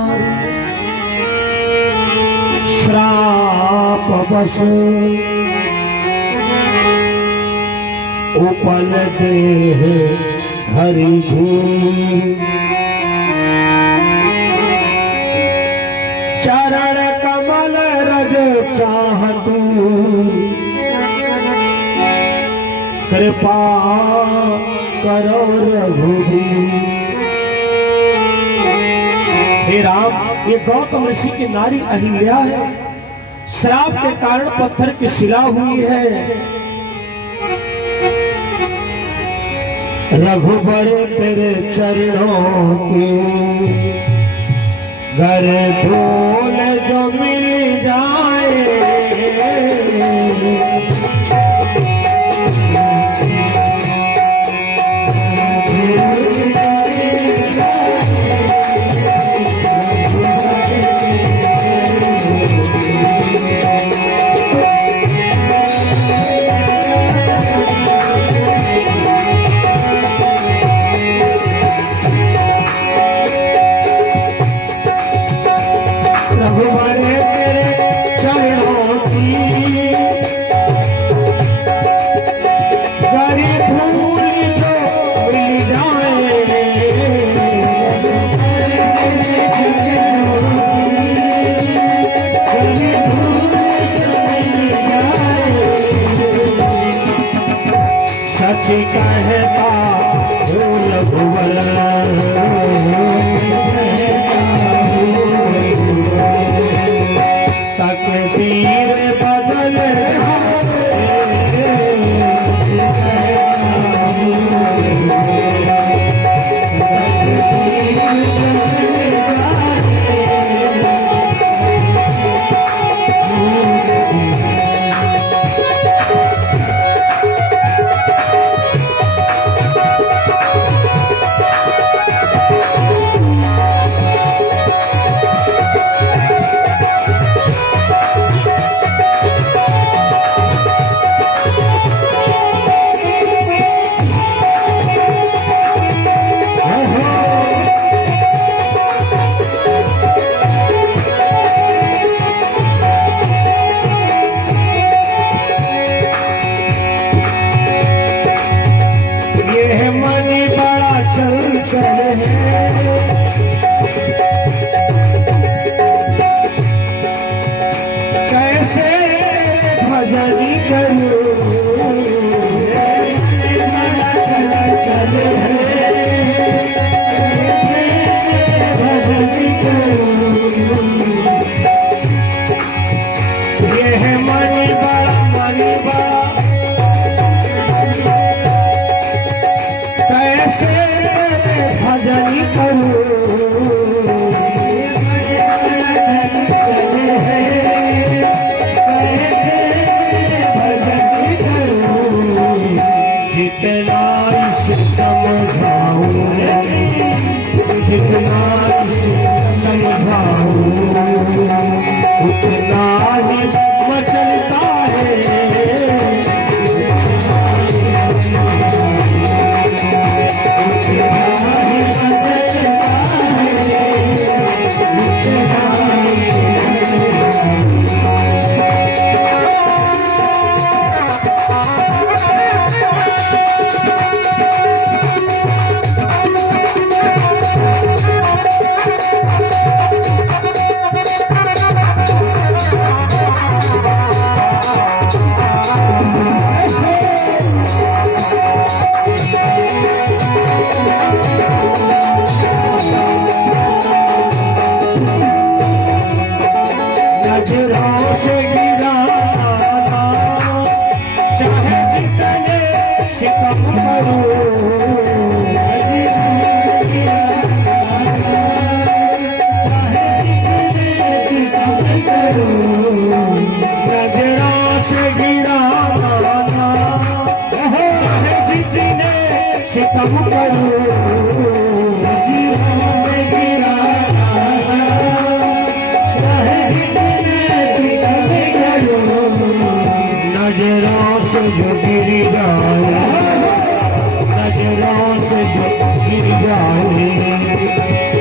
नारी श्राप बस उपल देह धरि घूम चरण कमल रज चाहतु कृपा करो रघुवीर। हे राम, ये गौतम ऋषि की नारी अहिल्या है, श्राप के कारण पत्थर की शिला हुई है। रघुबर तेरे चरणों की घर धूल जो मिल जाए, कहता भूल भुवर तकदीर बदल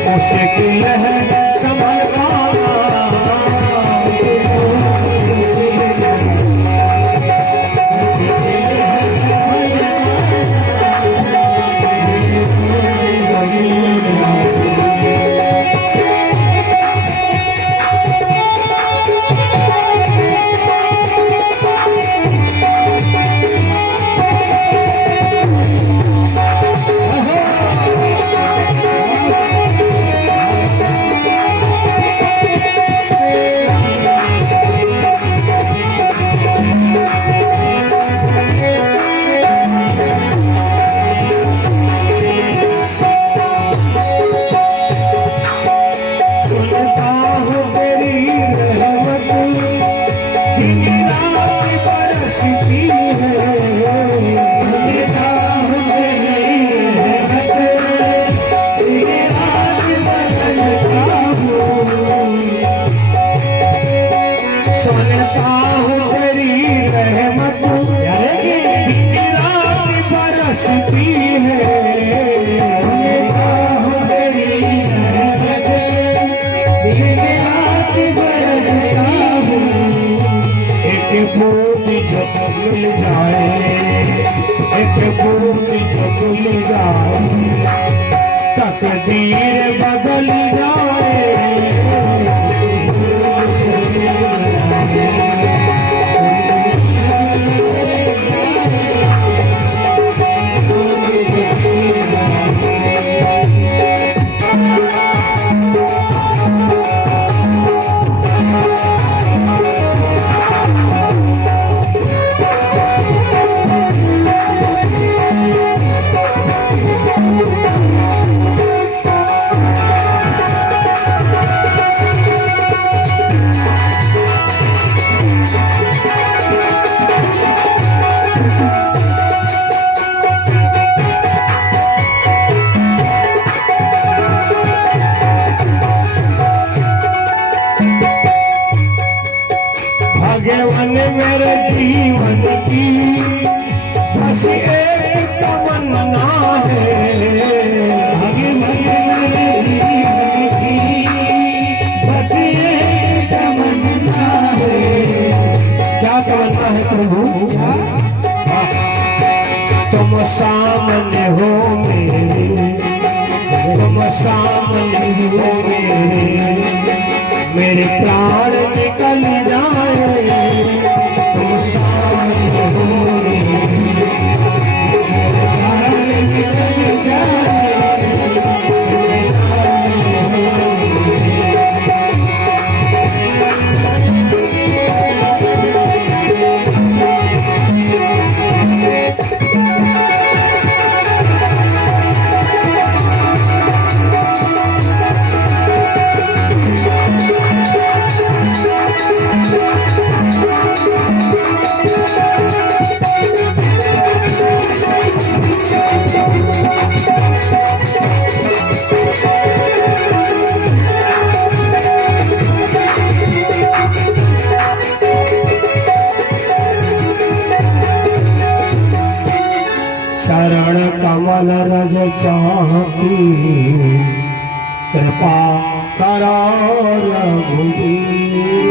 मुश्किल है बूंद जब मिल जाए, एक बूंद जब मिल जाए, तकदीर बदल जाए। भगवान मेरे जीवन की बस एक तमन्ना है, भगवान मेरे जीवन की बस एक तमन्ना है। क्या तमन्ना है प्रभु? तुम सामने हो मेरे, तुम सामने हो मेरे प्राण निकल जाए, तुम सामने हो मेरे प्राण निकल जाए, तुम सामने हो। चरण कमल रज चाहती, कृपा करो रघुवीर।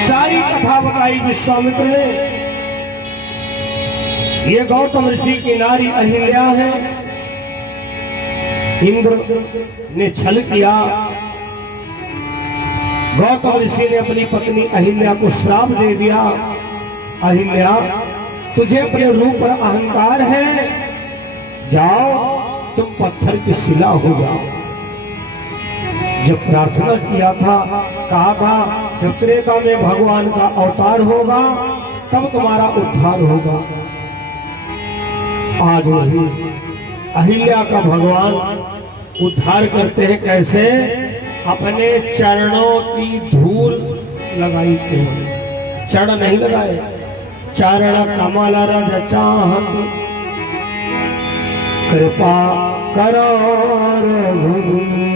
सारी कथा बताई विश्वामित्र ने। ये गौतम ऋषि की नारी अहिल्या है। इंद्र ने छल किया। गौतम ऋषि ने अपनी पत्नी अहिल्या को श्राप दे दिया, अहिल्या तुझे अपने रूप पर अहंकार है, जाओ तुम पत्थर की शिला हो जाओ। जब प्रार्थना किया था, कहा था जब त्रेता में भगवान का अवतार होगा तब तुम्हारा उद्धार होगा। आज वही अहिल्या का भगवान उद्धार करते हैं। कैसे? अपने चरणों की धूल लगाई, केवल चरण नहीं लगाए। चरण कमल रज चाहत, कृपा करो रघुवीर।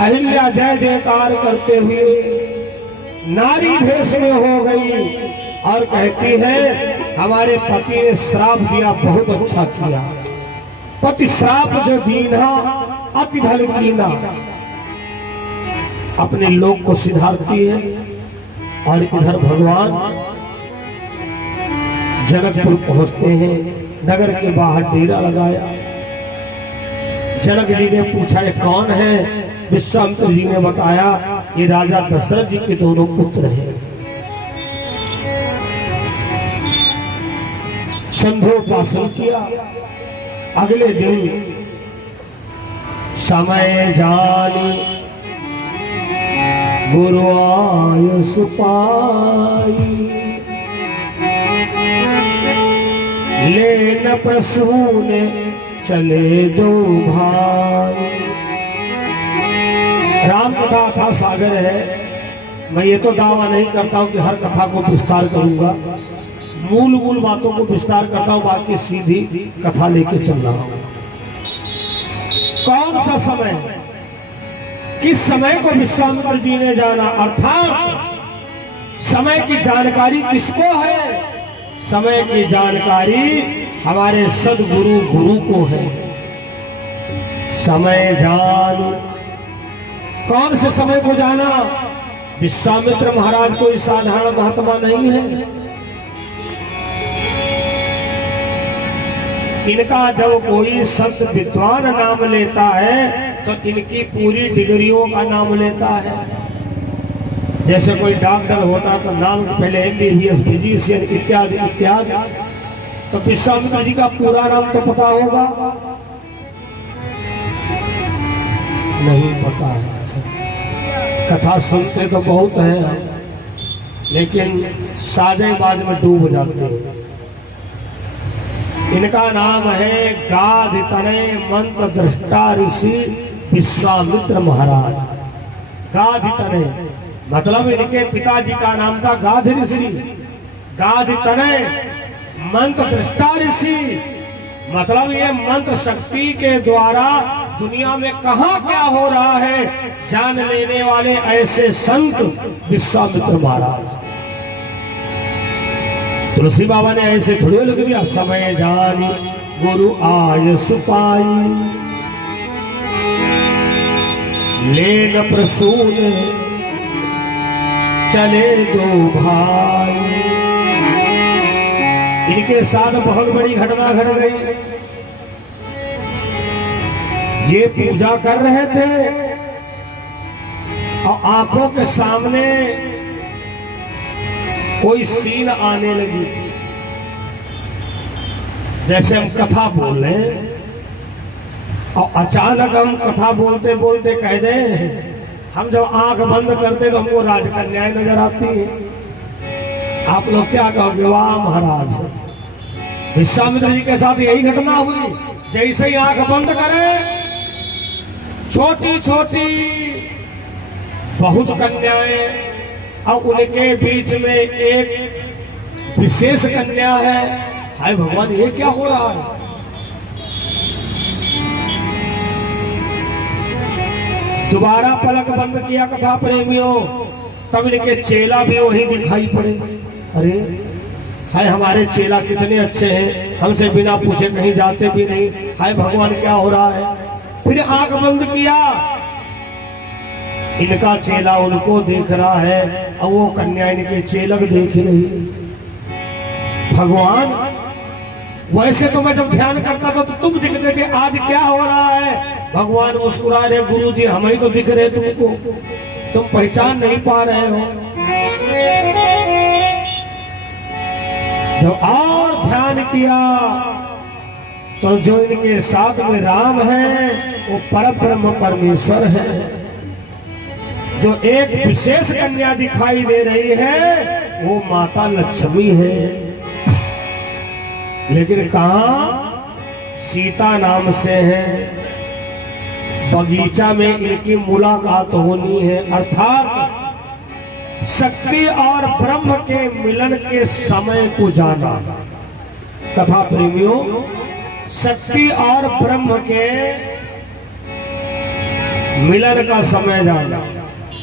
अहिल्या जय जयकार करते हुए नारी भेष में हो गई और कहती है हमारे पति ने श्राप दिया, बहुत अच्छा किया। पति श्राप जो दीना अति भल कीना। अपने लोक को सिधारती है। और इधर भगवान जनकपुर पहुंचते हैं। नगर के बाहर डेरा लगाया। जनक जी ने पूछा ये कौन है? विश्वामित्र जी ने बताया ये राजा दशरथ जी के दोनों पुत्र हैं। संध्योपासन किया। अगले दिन समय जानी गुरु आय सुपाई, लेन प्रसून चले दो भाई। राम कथा था सागर है। मैं ये तो दावा नहीं करता हूं कि हर कथा को विस्तार करूंगा, मूल बातों को विस्तार करता हूं, बाकी सीधी कथा लेके चल रहा हूं। कौन सा समय, किस समय को विश्वामित्र जी ने जाना, अर्थात समय की जानकारी किसको है? समय की जानकारी हमारे सदगुरु गुरु को है। समय जान कौन से समय को जाना? विश्वामित्र महाराज कोई साधारण महात्मा नहीं है। इनका जब कोई संत विद्वान नाम लेता है तो इनकी पूरी डिग्रियों का नाम लेता है। जैसे कोई डॉक्टर होता तो नाम पहले MBBS, फिजिशियन इत्यादि इत्यादि। तो विश्वामित्र जी का पूरा नाम तो पता होगा? नहीं पता है। कथा सुनते तो बहुत हैं हम, लेकिन साजेबाज में डूब जाते हैं। इनका नाम है गाधितनय मंत्र दृष्टा ऋषि विश्वामित्र महाराज। गाधितनय मतलब इनके पिताजी का नाम था गाध ऋषि। गाधितनय मंत्र दृष्टा ऋषि मतलब ये मंत्र शक्ति के द्वारा दुनिया में कहाँ क्या हो रहा है जान लेने वाले ऐसे संत विश्वामित्र महाराज। तुलसी बाबा ने ऐसे थोड़ी लिख दिया, समय जानी गुरु आय सुपाई, लेन प्रसून चले दो भाई। इनके साथ बहुत बड़ी घटना घट गई। ये पूजा कर रहे थे और आंखों के सामने कोई सीन आने लगी। जैसे हम कथा बोल रहे हैं और अचानक हम कथा बोलते बोलते कह दें, हम जब आंख बंद करते तो हमको राजकन्याएं नजर आती हैं। आप लोग क्या कहोगे? वाह महाराज! विश्वामित्र जी के साथ यही घटना हुई। जैसे ही आंख बंद करें, छोटी छोटी बहुत कन्याएं और उनके बीच में एक विशेष कन्या है। हाय भगवान, ये क्या हो रहा है? दोबारा पलक बंद किया कथा प्रेमियों, तब इनके चेला भी वहीं दिखाई पड़े। अरे हाय, हमारे चेला कितने अच्छे हैं, हमसे बिना पूछे कहीं जाते भी नहीं। हाय भगवान, क्या हो रहा है? फिर आंख बंद किया, इनका चेला उनको देख रहा है और वो कन्या इनके चेलक देख रही। भगवान, वैसे तो मैं जब ध्यान करता था तो तुम दिखते थे, आज क्या हो रहा है? भगवान मुस्कुरा रहे, गुरु जी हम ही तो दिख रहे तुमको, तुम पहचान नहीं पा रहे हो। जब और ध्यान किया तो जो इनके साथ में राम है वो परब्रह्म परमेश्वर है। जो एक विशेष कन्या दिखाई दे रही है वो माता लक्ष्मी है। लेकिन कहां? सीता नाम से है। बगीचा में इनकी मुलाकात होनी है, अर्थात शक्ति और ब्रह्म के मिलन के समय को जाना। कथा प्रेमियों, शक्ति और ब्रह्म के मिलन का समय जाना।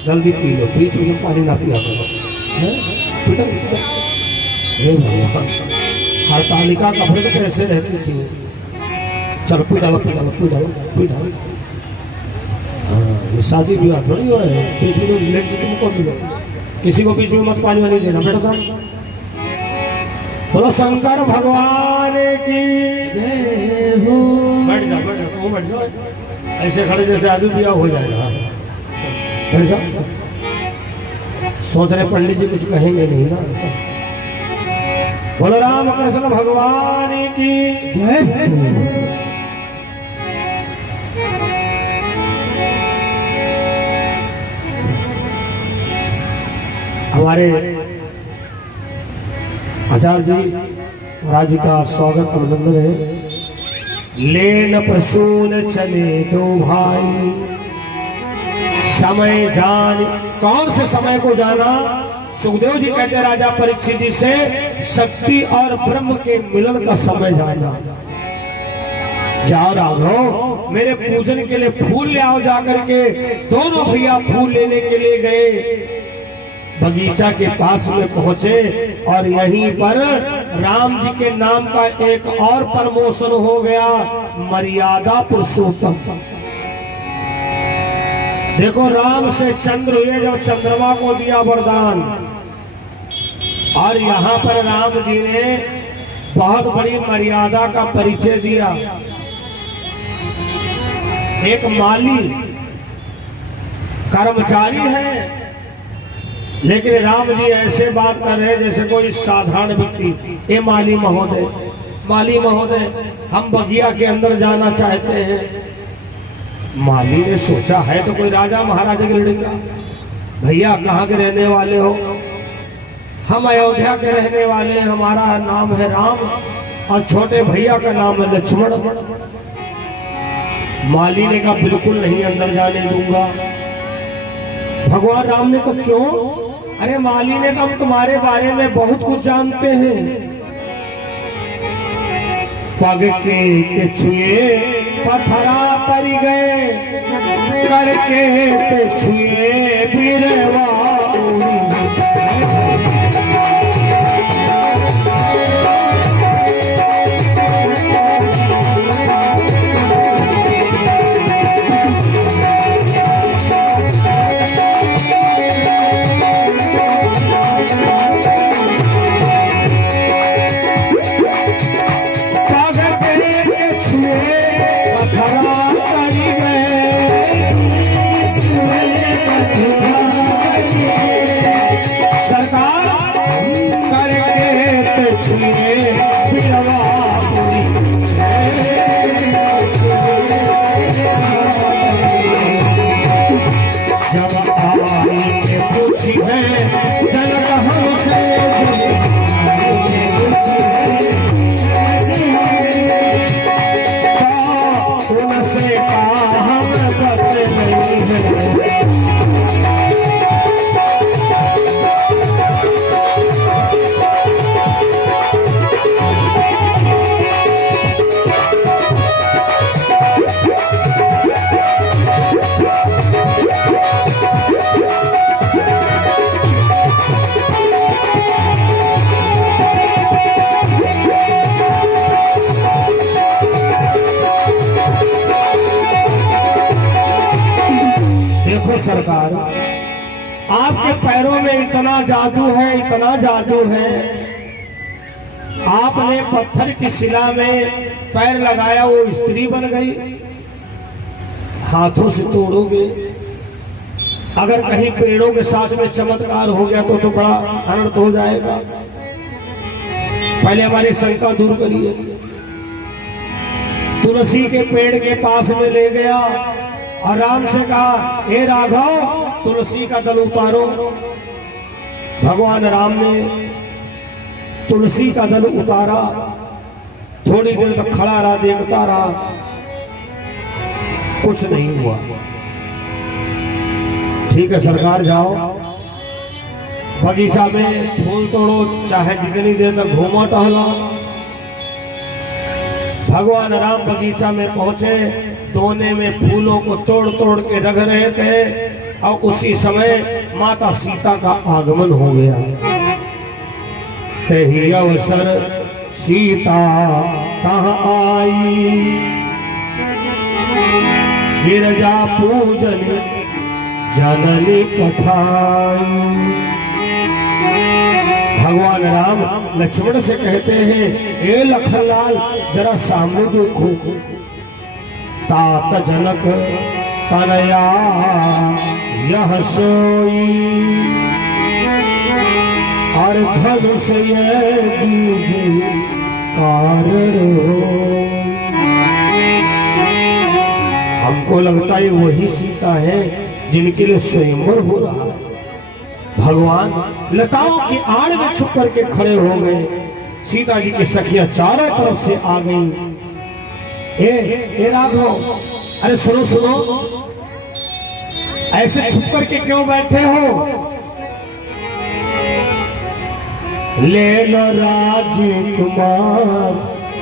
जल्दी पी लो, बीच में पानी ना पिया करो। हे भगवान, हड़तालिका कपड़े तो कैसे रहते थे। चलो पी डालो, पी डालो, पी डालो, पी डालो। हाँ, ये शादी विवाह थोड़ी हुआ है, बीच में लेंच तुमको मिलो, किसी को बीच में मत पानी वानी देना बेटा साहब। बोलो शंकर भगवान की जय हो। बैठ जाओ, बैठ जाओ, बैठ जाओ। ऐसे खड़े जैसे आदमी विवाह हो जाएगा। बैठ जाओ। सोच रहे पंडित जी कुछ कहेंगे नहीं ना। बोलो राम कृष्ण भगवान की जय। हमारे आचार्य जी महाराज जी का स्वागत अभिनंदन है। लेन प्रसून चले दो भाई, समय जान। कौन से समय को जाना? सुखदेव जी कहते राजा परीक्षित जी से, शक्ति और ब्रह्म के मिलन का समय जाना। जाओ राघव, मेरे पूजन के लिए फूल ले आओ जाकर के। दोनों भैया फूल लेने के लिए गए, बगीचा के पास में पहुंचे और यहीं पर राम जी के नाम का एक और प्रमोशन हो गया, मर्यादा पुरुषोत्तम। देखो राम से चंद्र हुए जब चंद्रमा को दिया वरदान, और यहाँ पर राम जी ने बहुत बड़ी मर्यादा का परिचय दिया। एक माली कर्मचारी है, लेकिन राम जी ऐसे बात कर रहे हैं जैसे कोई साधारण व्यक्ति। ये माली महोदय, माली महोदय, हम बगिया के अंदर जाना चाहते हैं। माली ने सोचा है तो कोई राजा महाराजा की लड़का। भैया कहाँ के रहने वाले हो? हम अयोध्या के रहने वाले हैं, हमारा नाम है राम और छोटे भैया का नाम है लक्ष्मण। माली ने कहा बिल्कुल नहीं, अंदर जाने दूंगा। भगवान राम ने कहा क्यों? अरे माली ने कहा हम तुम्हारे बारे में बहुत कुछ जानते हैं। पग के छुए पथरा पर गए, करके ते छुए बिरवा। सरकार, आपके पैरों में इतना जादू है, इतना जादू है। आपने पत्थर की शिला में पैर लगाया, वो स्त्री बन गई। हाथों से तोड़ोगे, अगर कहीं पेड़ों के साथ में चमत्कार हो गया तो बड़ा अनर्थ हो जाएगा। पहले हमारी शंका दूर करिए। तुलसी के पेड़ के पास में ले गया और राम से कहा हे राघव, तुलसी का दल उतारो। भगवान राम ने तुलसी का दल उतारा। थोड़ी देर तक खड़ा रहा, देखता रहा, कुछ नहीं हुआ। ठीक है सरकार, जाओ बगीचा में फूल तोड़ो, चाहे जितनी देर तक घूमो टहलो। भगवान राम बगीचा में पहुंचे, दोने में फूलों को तोड़ तोड़ के रख रहे थे, और उसी समय माता सीता का आगमन हो गया। तही अवसर सीता कहाँ आई, गिरजा पूजन जननी पठाई। भगवान राम लक्ष्मण से कहते हैं ए लखनलाल, जरा सामने देखो। तात जनक तनया यह सोई, और धनुष ये दूजे कारण हो। हमको लगता है वही सीता है जिनके लिए स्वयंवर हो रहा है। भगवान लताओं की आड़ में छुप करके खड़े हो गए। सीता जी की सखियां चारों तरफ से आ गईं। ए राघव, अरे सुनो सुनो, ऐसे छुप करके क्यों बैठे हो? ले लो राजकुमार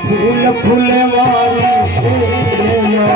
फूल फुलवारी से, ले लो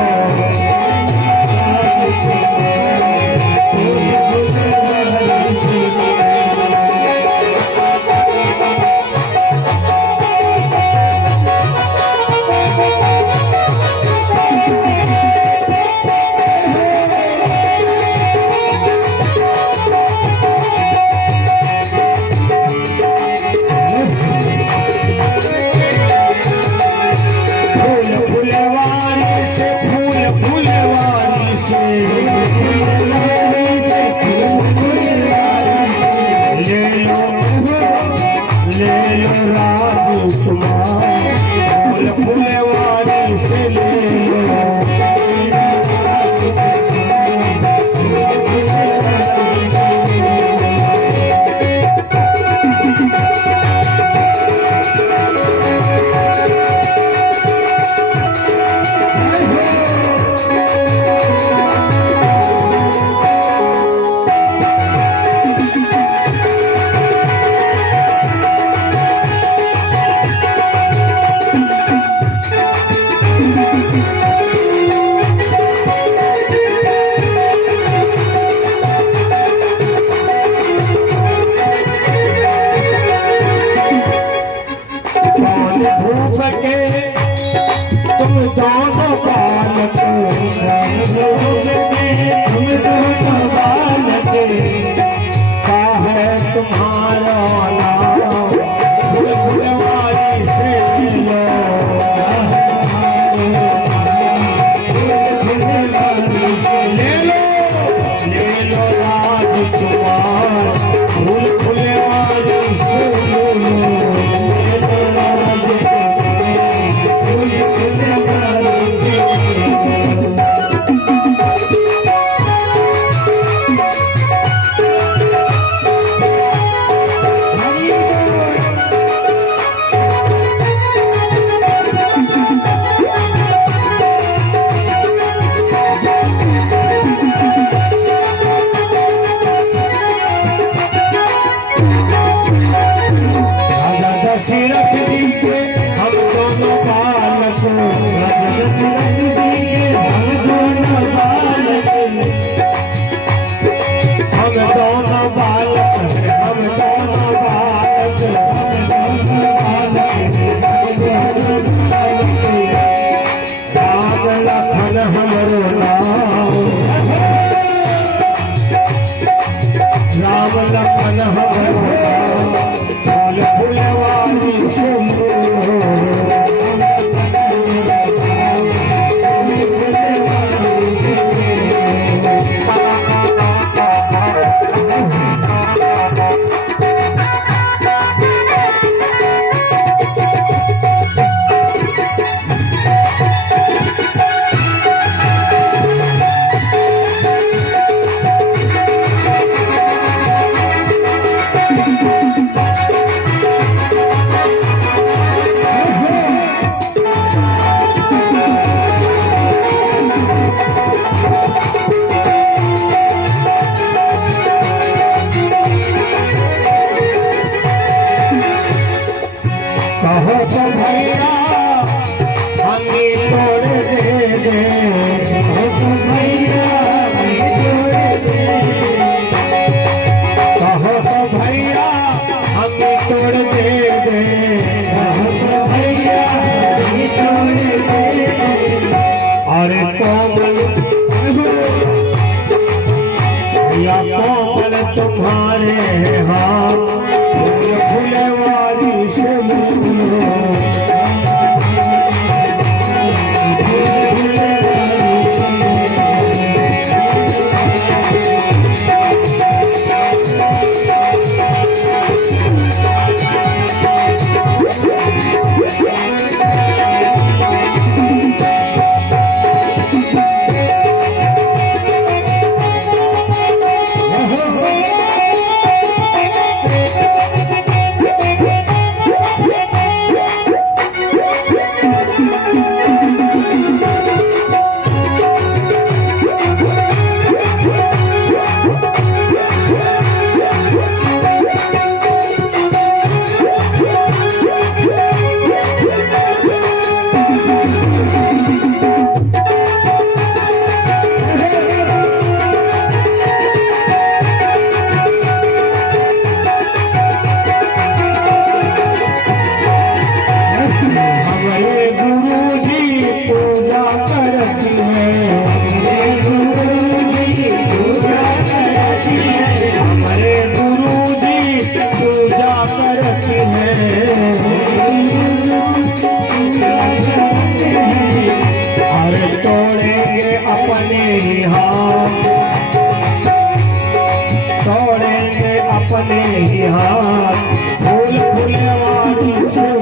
हाथ फूल फुलवारी सुनो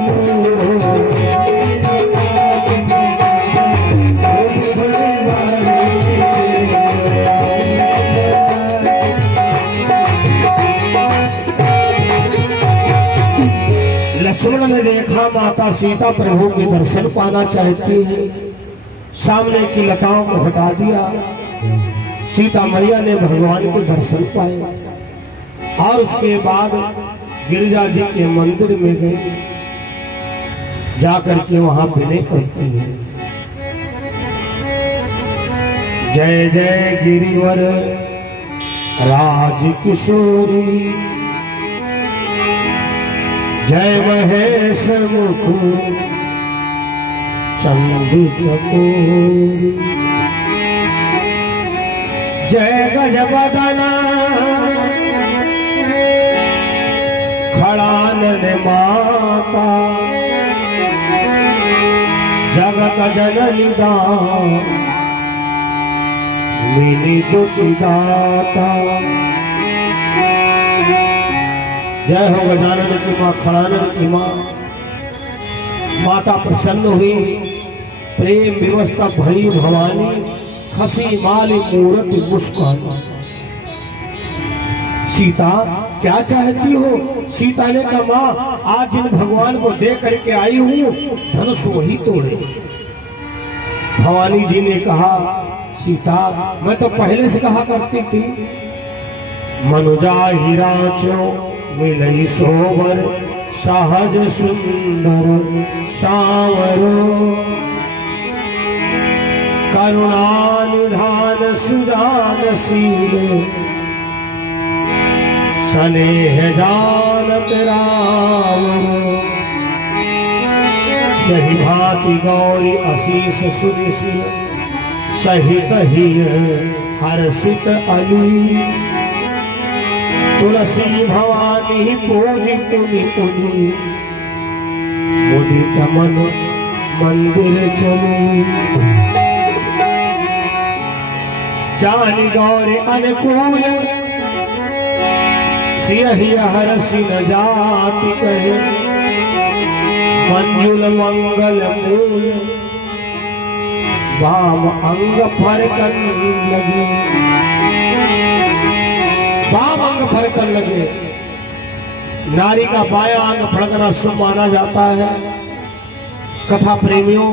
लक्ष्मण ने देखा माता सीता प्रभु के दर्शन पाना चाहती है, सामने की लताओं को हटा दिया। सीता मैया ने भगवान के दर्शन पाए और उसके बाद गिरिजा जी के मंदिर में गए, जाकर के वहां विनय करती है। जय जय गिरिवर राज किशोरी, जय महेश मुकुर चंद चकोरी, जय गजबदना खड़ानन माता, जगत जननी दामिनी दुखी दाता। जय हो गजानन की माँ, खड़ानन की माँ। माता प्रसन्न हुई, प्रेम विवस्था भई भवानी, खसी माली मूर्ति मुस्कान। सीता क्या चाहती हो? सीता ने कहा माँ, आज जिन भगवान को देख करके आई हूँ धनुष वही तोड़े। भवानी जी ने कहा सीता मैं तो पहले से कहा करती थी, मनुजा हीरा चो मिलई सोवर, सहज सुंदर सावरो, करुणानिधान सुजानशील, स्नेह जानत रावरो। यही भांति गौरी असीस सुनिशिल, सहित ही हर्षित अली, तुलसी भवानी पूजी पुनि पुनि, मुदित मन मंदिर चली। जानी गौरी अनुकूल, सियहि हर्षि न जाति कहे, मंजुल मंगल मूल, वाम अंग फरकन लगे। वाम अंग फरकन लगे। नारी का बायां अंग फड़कना शुभ माना जाता है। कथा प्रेमियों,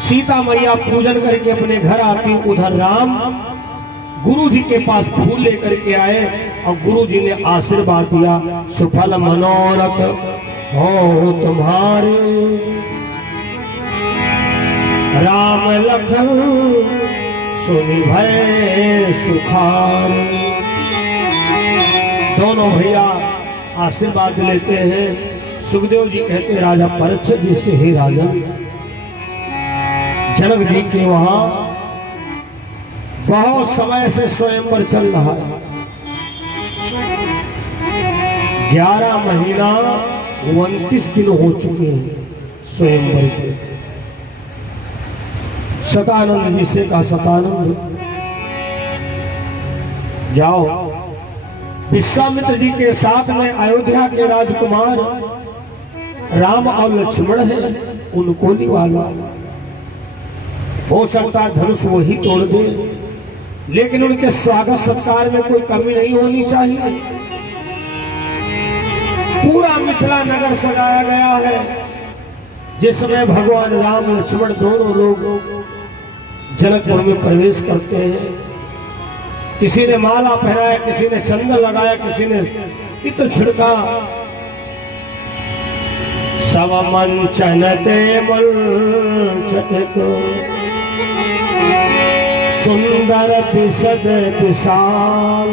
सीता मैया पूजन करके अपने घर आती, उधर राम गुरु जी के पास फूल लेकर के आए और गुरु जी ने आशीर्वाद दिया, सुफल मनोरथ हो तुम्हारे, राम लखन सुनि भय सुखारे। दोनों भैया आशीर्वाद लेते हैं। सुखदेव जी कहते राजा परीक्षित जी से, हे राजन, जनक जी के वहां बहुत समय से स्वयंवर चल रहा है। 11 महीना 29 दिन हो चुके हैं स्वयंवर के। सतानंद जी से कहा, सतानंद जाओ विश्वामित्र जी के साथ में अयोध्या के राजकुमार राम और लक्ष्मण हैं, उनको निवालो। हो सकता है धनुष वही तोड़ दे, लेकिन उनके स्वागत सत्कार में कोई कमी नहीं होनी चाहिए। पूरा मिथिला नगर सजाया गया है, जिसमें भगवान राम लक्ष्मण दोनों लोग जनकपुर में प्रवेश करते हैं। किसी ने माला पहनाया, किसी ने चंदन लगाया, किसी ने इत्र छिड़का। सब मंचन ते मंचक सुंदर विशद विशाल।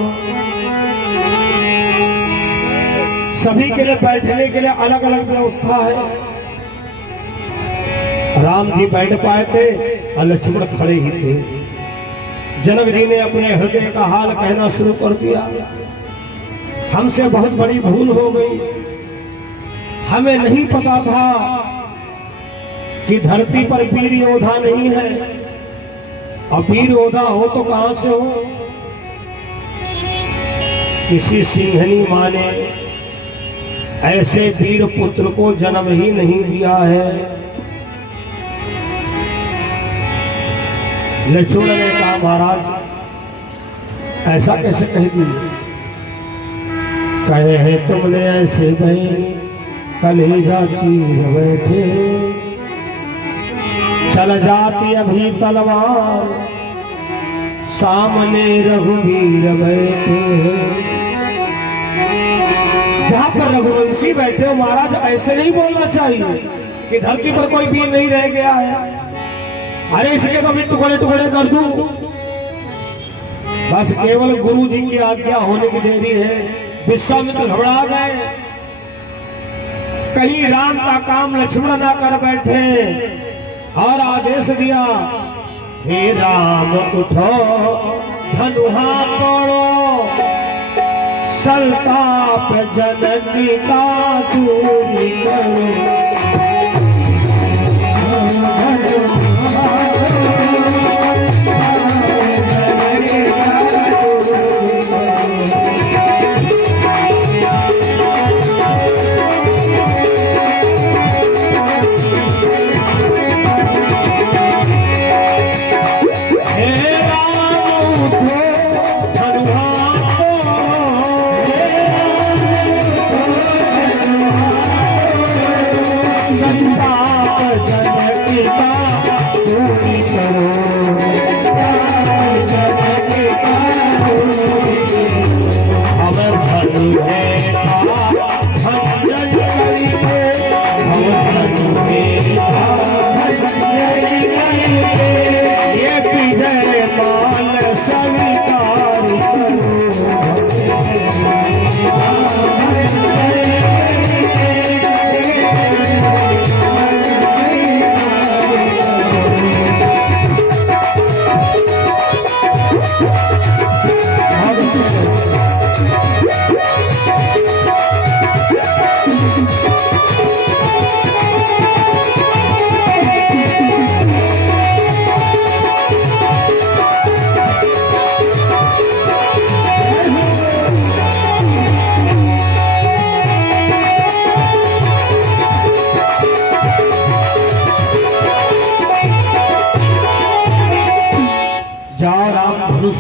सभी के लिए बैठने के लिए अलग अलग व्यवस्था है। राम जी बैठ पाए थे और लक्ष्मण खड़े ही थे। जनक जी ने अपने हृदय का हाल कहना शुरू कर दिया, हमसे बहुत बड़ी भूल हो गई। हमें नहीं पता था कि धरती पर वीर योद्धा नहीं है, और वीर योद्धा हो तो कहां से हो। किसी सिंहनी माँ ने ऐसे वीर पुत्र को जन्म ही नहीं दिया है। लक्ष्मण ने कहा महाराज ऐसा कैसे कह दिए? कहे है तुमने ऐसे बहन कलेजा चीर बैठे, चल जाती अभी तलवार सामने रघुवीर बैठे। जहां पर रघुवंशी बैठे हो महाराज ऐसे नहीं बोलना चाहिए कि धरती पर कोई वीर नहीं रह गया है। अरे इसके तो भी टुकड़े टुकड़े कर दूं। बस केवल गुरु जी की आज्ञा होने की देरी है। विश्वामित्र घबरा गए, कहीं राम का काम लक्ष्मण ना कर बैठे, और आदेश दिया हे राम उठो धनुहा तोड़ो, संताप जनकी का दूरी करो।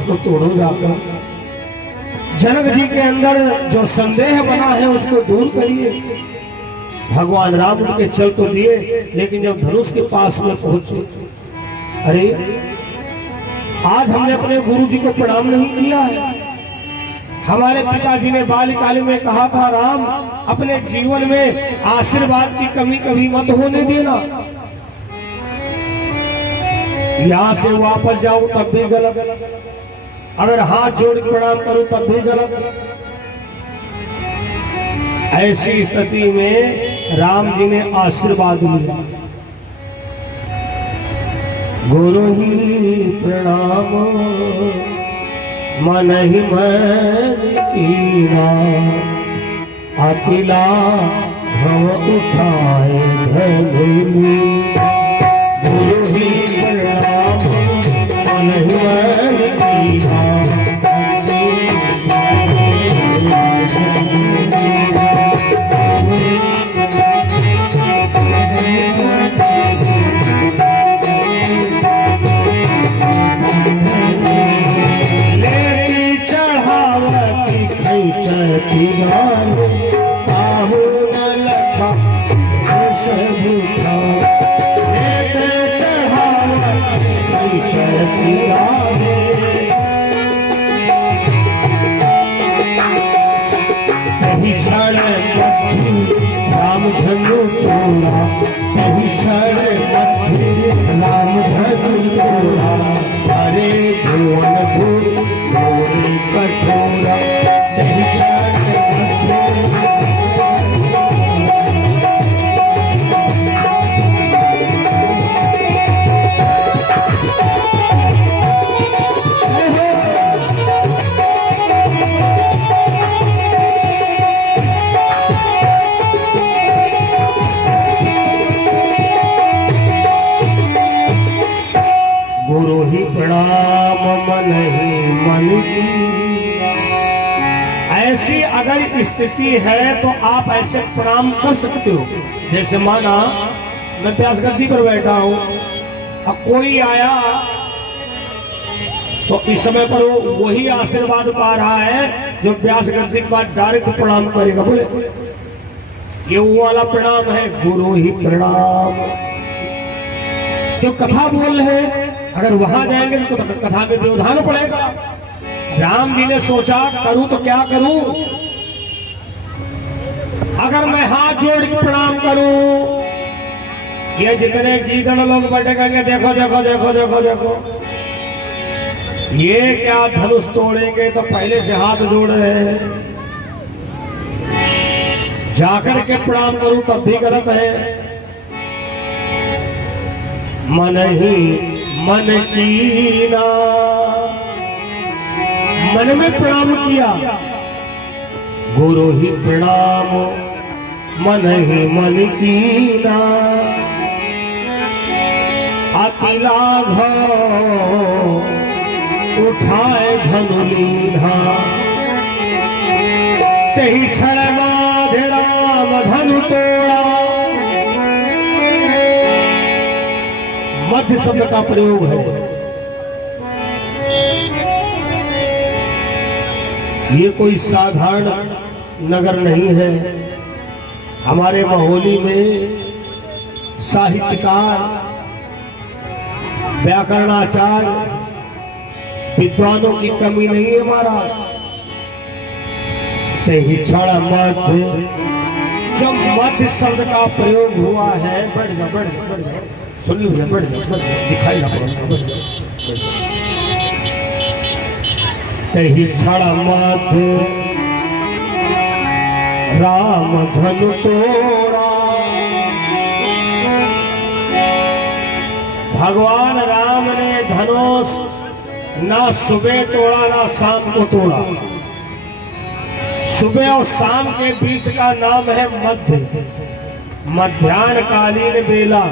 को तोड़ो जाकर, जनक जी के अंदर जो संदेह बना है उसको दूर करिए। भगवान राम के चल तो दिए, लेकिन जब धनुष के पास में पहुंचे, अरे आज हमने अपने गुरु जी को प्रणाम नहीं किया है। हमारे पिताजी ने बाल्यकाल में कहा था राम अपने जीवन में आशीर्वाद की कमी कभी मत होने देना। यहां से वापस जाऊं तब भी गलत, अगर हाथ जोड़ के प्रणाम करूं तब भी गलत। ऐसी स्थिति में राम जी ने आशीर्वाद लिया, गुरु ही प्रणाम मन ही मन कीना, अतिला घव उठाए धनुली। गुरु ही प्रणाम मन ही मन कीना, राम धनु तोड़ा, कहीं शरण मध्य राम धनु तोड़ा। अरे भुवन धूप मोरे कठोरा, कहीं शरण प्रणाम मन ही मन की। ऐसी अगर स्थिति है तो आप ऐसे प्रणाम कर सकते हो। जैसे माना मैं प्यास गद्दी पर बैठा हूं, अब कोई आया तो इस समय पर वो वही आशीर्वाद पा रहा है जो व्यास गद्दी के बाद डायरेक्ट प्रणाम करेगा। बोले ये वो वाला प्रणाम है, गुरु ही प्रणाम। जो कथा बोल रहे हैं, अगर वहां जाएंगे तो कथा में व्यवधान पड़ेगा। राम जी ने सोचा करूं तो क्या करूं, अगर मैं हाथ जोड़ के प्रणाम करूं, ये जितने गीदड़ लोग बैठे कहेंगे देखो देखो देखो देखो देखो, ये क्या धनुष तोड़ेंगे, तो पहले से हाथ जोड़ रहे हैं। जाकर के प्रणाम करूं तब भी गलत है। मन ही मन कीना, मन में प्रणाम किया, गुरु ही प्रणाम मन ही मन कीना। अति लाघव उठाए धनु लीधा, तेहि क्षण माधे राम धनु तोड़ा। मध्य शब्द का प्रयोग है। ये कोई साधारण नगर नहीं है। हमारे महोली में साहित्यकार, व्याकरणाचार्य, विद्वानों की कमी नहीं है। हमारा तेहि क्षण मध्य, जो मध्य शब्द का प्रयोग हुआ है, बढ़ जा बढ़ जा बढ़ जा, सुन लीजिए, बढ़ जा दिखाई ना पड़ेगा। तेहि क्षण मध्य राम धनु तोड़ा। भगवान राम ने धनुष ना सुबह तोड़ा ना शाम को तोड़ा। सुबह और शाम के बीच का नाम है मध्य, मध्याह्न कालीन बेला।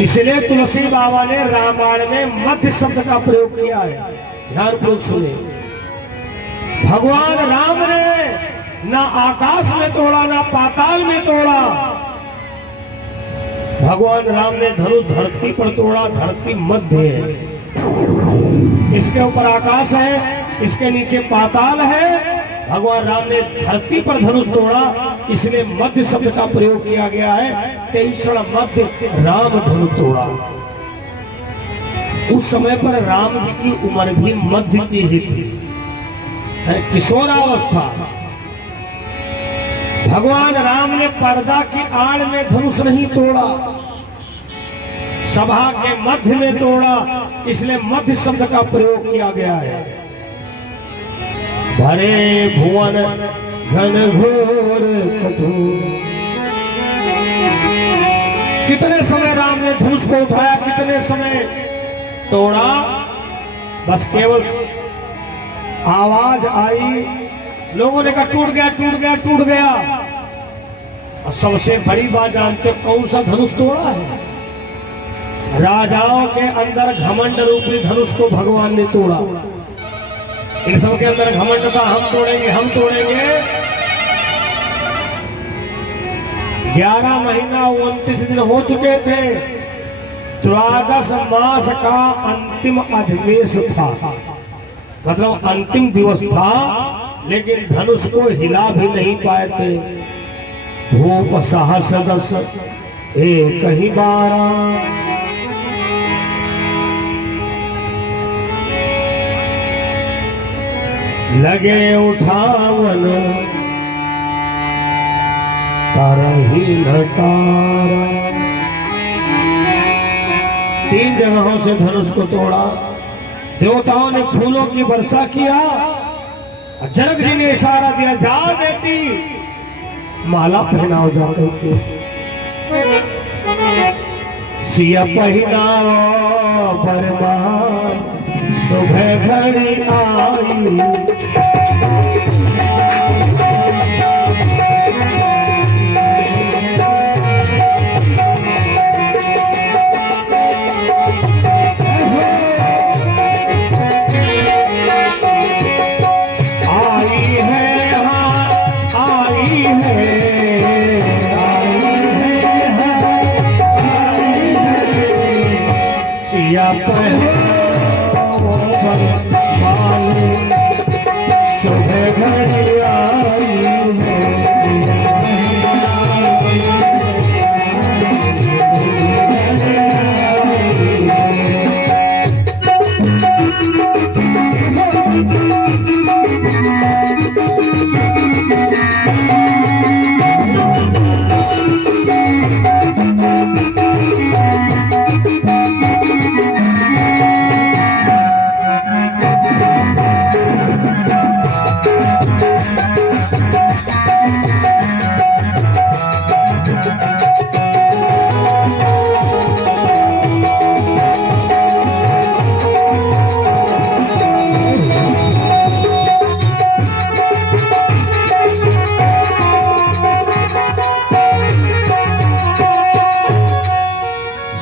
इसलिए तुलसी बाबा ने रामायण में मध्य शब्द का प्रयोग किया है। ध्यान पूर्वक सुने। भगवान राम ने ना आकाश में तोड़ा ना पाताल में तोड़ा। भगवान राम ने धनुष धरती पर तोड़ा। धरती मध्य है, इसके ऊपर आकाश है, इसके नीचे पाताल है। भगवान राम ने धरती पर धनुष तोड़ा, इसलिए मध्य शब्द का प्रयोग किया गया है। तेहि क्षण मध्य राम धनु तोड़ा। उस समय पर राम जी की उम्र भी मध्य की ही थी, किशोरावस्था। भगवान राम ने पर्दा की आड़ में धनुष नहीं तोड़ा, सभा के मध्य में तोड़ा, इसलिए मध्य शब्द का प्रयोग किया गया है। भरे भुवन घन घोर कठोर। कितने समय राम ने धनुष को उठाया, कितने समय तोड़ा, बस केवल आवाज आई, लोगों ने कहा टूट गया टूट गया टूट गया। और सबसे बड़ी बात जानते हो कौन सा धनुष तोड़ा है? राजाओं के अंदर घमंड रूपी धनुष को भगवान ने तोड़ा। इन सबके अंदर घमंड था, हम तोड़ेंगे हम तोड़ेंगे। 11 महीना 29 दिन हो चुके थे। 13 मास का अंतिम अधिमेश था, मतलब अंतिम दिवस था, लेकिन धनुष को हिला भी नहीं पाए थे। भूप सहस दस एक ही 12, लगे उठावन तरही नटारा। 3 जगहों से धनुष को तोड़ा। देवताओं ने फूलों की वर्षा किया। जनक जी ने इशारा दिया, जाओ बेटी माला पहनाओ जाकर के, सिया पहनाओ बरमान, सुबह घड़ी आई। सुबह घड़ी आई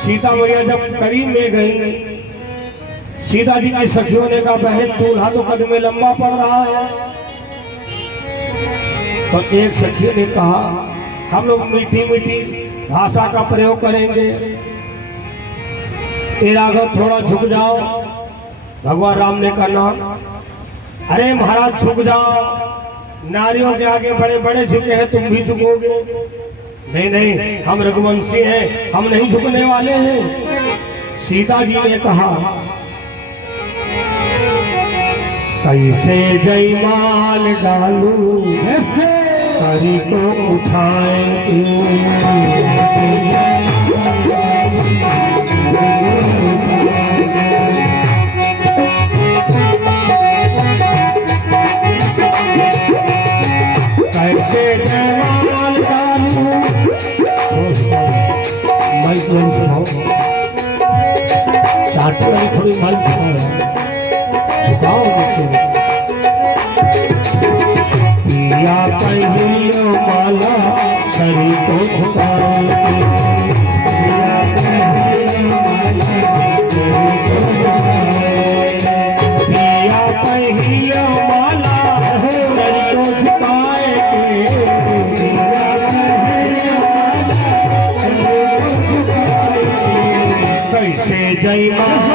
सीता मैया जब करीब में गई, सीता जी की सखियों ने कहा बहन दूल्हा तो कद में लंबा पड़ रहा है। तो एक सखी ने कहा हम लोग मीठी मीठी भाषा का प्रयोग करेंगे, राघव थोड़ा झुक जाओ। भगवान राम ने कहा ना, अरे महाराज झुक जाओ, नारियों के आगे बड़े बड़े झुके हैं, तुम भी झुकोगे? नहीं नहीं, हम रघुवंशी हैं, हम नहीं झुकने वाले हैं। सीता जी ने कहा कैसे जयमाल डालूं करी को उठाएंगे, कैसे जयमाल डालूं। माइक थोड़ी सुनाओ, चाटी वाली थोड़ी माइक झुकाओ नीचे। पिया पहियो माला शरीर को झुकाएंगे, पिया पहियो माला शरीर को झुकाएंगे, पिया पहियो माला शरीर को झुकाएंगे, पिया पहियो माला शरीर को झुकाएंगे। कैसे जयमाल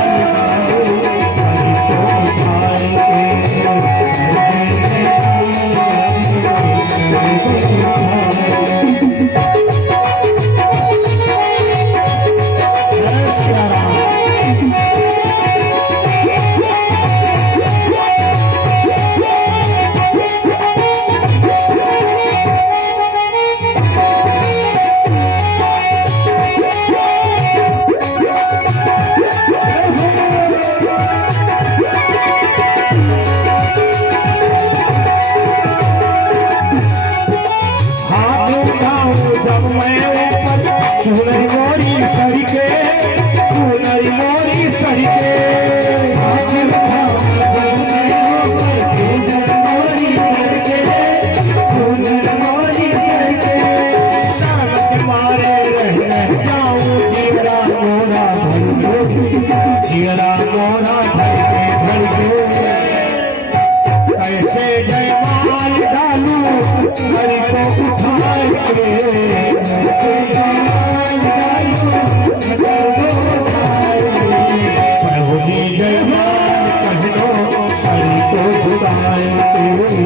चुनरी मोरी सरी के, चुनरी मोरी सरी के, शरबत मारे रह जाऊं जीरा मोरा धर के, जीरा मोरा धर के। कैसे जयमाल डालूं हरि को उठाए के, प्रभु जी जयमाल कह दो शरीर को झुकाए, प्रभु जी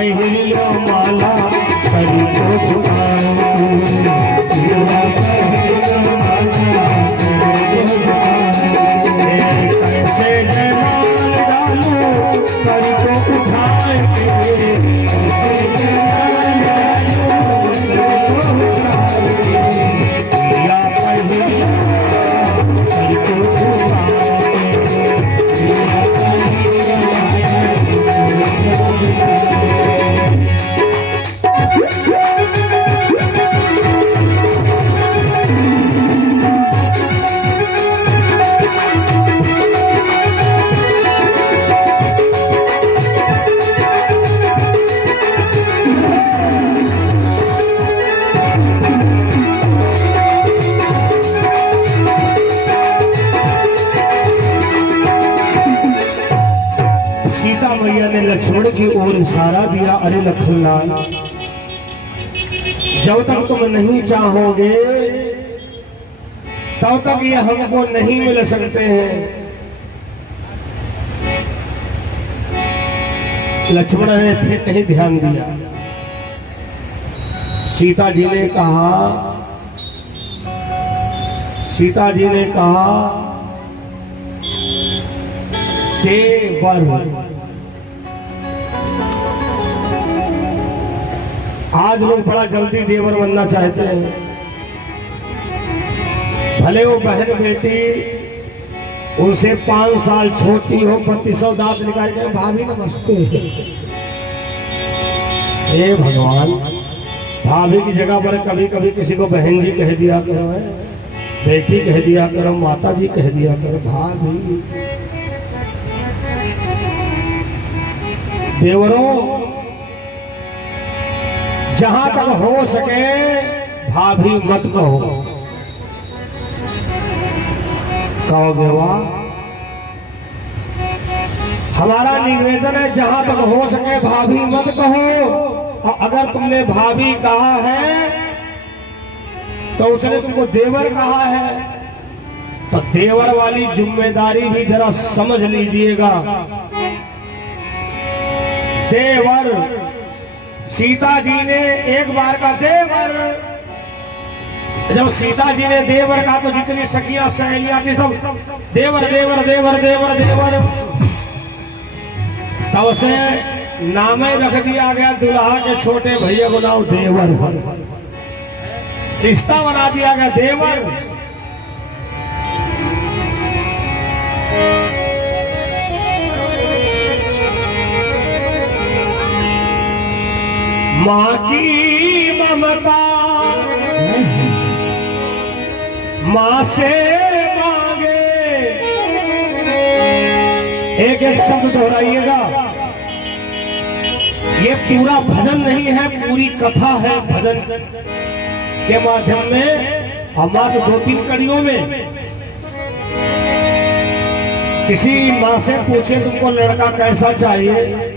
पहिलो माला सरी को झुकाए पिया पहिलो माला सरी को झुकाए कैसे जयमाल डालू सरी को उठाए कैसे जयमाल डालू सरी को उठाए पिया पहिलो सरी को झुकाए पिया पहिलो मैया ने लक्ष्मण की ओर इशारा दिया, अरे लखनलाल जब तक तुम नहीं चाहोगे तब तक ये हमको नहीं मिल सकते हैं। लक्ष्मण ने फिर नहीं ध्यान दिया। सीता जी ने कहा देवर आज लोग बड़ा जल्दी देवर बनना चाहते हैं। भले वो बहन बेटी उनसे 5 साल छोटी हो, 3200 दांत निकाल के भाभी नमस्ते। हे भगवान, भाभी की जगह पर कभी कभी किसी को बहन जी कह दिया करो, बेटी कह दिया करो, माता जी कह दिया करो, भाभी। देवरों, जहां तक हो सके भाभी मत कहो। कहोगे वाह, हमारा निवेदन है जहां तक हो सके भाभी मत कहो। और अगर तुमने भाभी कहा है तो उसने तुमको देवर कहा है, तो देवर वाली जिम्मेदारी भी जरा समझ लीजिएगा। देवर, सीता जी ने एक बार का देवर, जब सीता जी ने देवर कहा तो जितनी सखियां सहेलियां थी सब देवर देवर देवर देवर देवर, तब उसे नाम ही रख दिया गया दुल्हा के छोटे भैया को नाम देवर, रिश्ता बना दिया गया देवर। माँ की ममता माँ से मांगे, एक एक शब्द दोहराइएगा। ये पूरा भजन नहीं है, पूरी कथा है भजन के माध्यम में। हमारे 2-3 कड़ियों में किसी माँ से पूछे तुमको लड़का कैसा चाहिए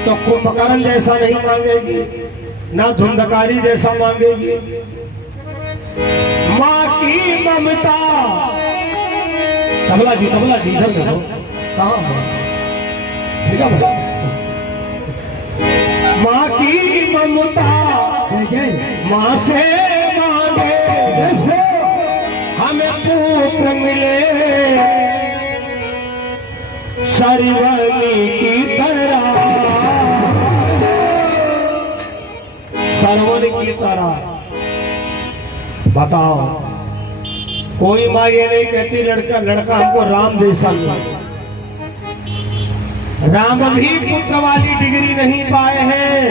तो कुंभकर्ण जैसा नहीं मांगेगी, ना धुंधकारी जैसा मांगेगी। माँ की ममता, तबला जी इधर देखो, कहाँ माँ की ममता माँ से मांगे, हमें पुत्र मिले सरवनी की तरह, सरवन की तरह। बताओ, कोई माँ ये नहीं कहती लड़का हमको राम जैसा मिले। राम भी पुत्र वाली डिग्री नहीं पाए हैं।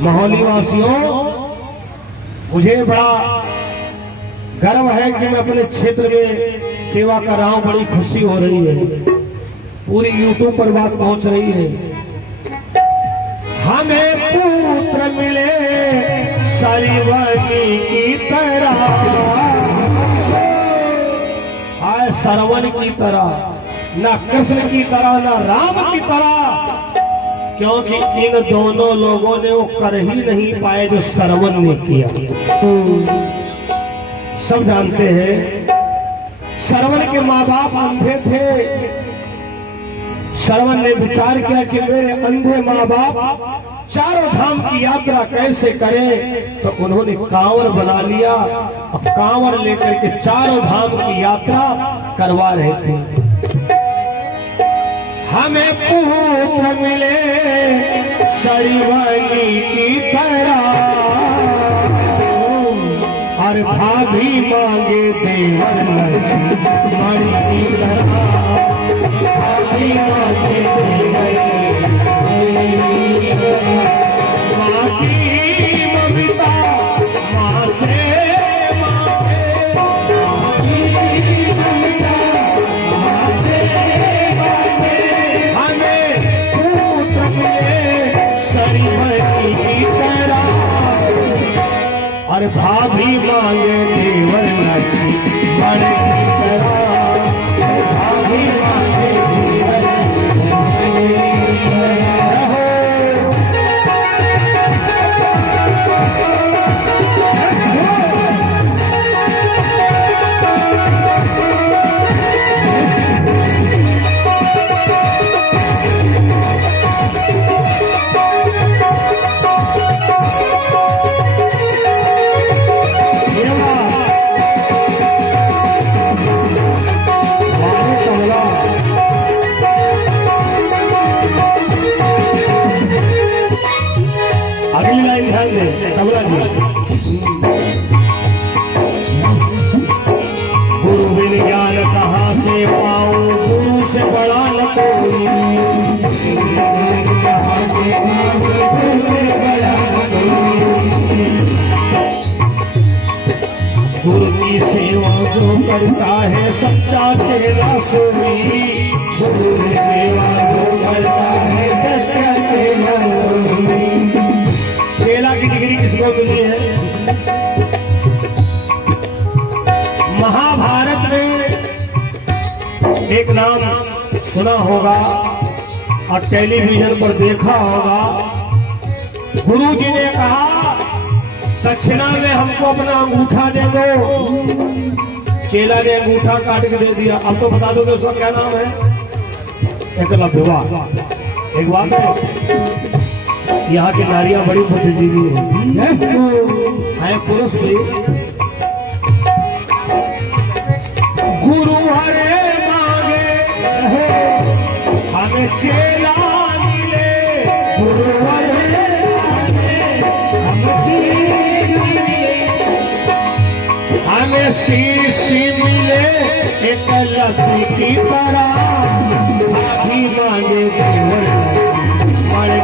मोहाली वासियों, मुझे बड़ा गर्व है कि मैं अपने क्षेत्र में सेवा कर रहा हूं। बड़ी खुशी हो रही है, पूरी यूट्यूब पर बात पहुंच रही है। हमें पुत्र मिले सरवनी की तरह, आए सरवन की तरह, ना कृष्ण की तरह ना राम की तरह, क्योंकि इन दोनों लोगों ने वो कर ही नहीं पाए जो सरवन ने किया। सब जानते हैं सरवन के माँ बाप अंधे थे, श्रवण ने विचार किया कि मेरे अंधे माँ बाप चारों धाम की यात्रा कैसे करें, तो उन्होंने कांवर बना लिया और कांवर लेकर के चारों धाम की यात्रा करवा रहे थे। हमें पुत्र मिले शरीवानी की तरह, और भाभी मांगे देवर लक्ष्मी की तरह, भाभी मांगे देवर माँ की ममता माँ से मांगे, माँ से मांगे, हमें पुत्र मिले शरीवानी की तरह, और भाभी मांगे देवर लक्ष्मी की तरह, भाभी मांगे देवर तबला जी। गुरु बिन ज्ञान कहाँ से पाऊं, गुरु से बड़ा न कोई, गुरु की सेवा जो करता है सच्चा चेला सोई, गुरु की सेवा जो करता है सच्चा चेला सोई। चेला की डिग्री किसको मिली है? महाभारत में एक नाम सुना होगा और टेलीविजन पर देखा होगा। गुरु जी ने कहा दक्षिणा में हमको अपना अंगूठा दे दो। चेला ने अंगूठा काट के दे दिया। अब तो बता दोगे उसका क्या नाम है? एकलव्य। एक बात है, यहाँ की नारियां बड़ी बुद्धिजीवी है पुरुष भी। गुरु हरे मांगे हमें चेला मिले, गुरु हरे हमें शीशी मिले एकलव्य की तरह, भाभी मांगे देवर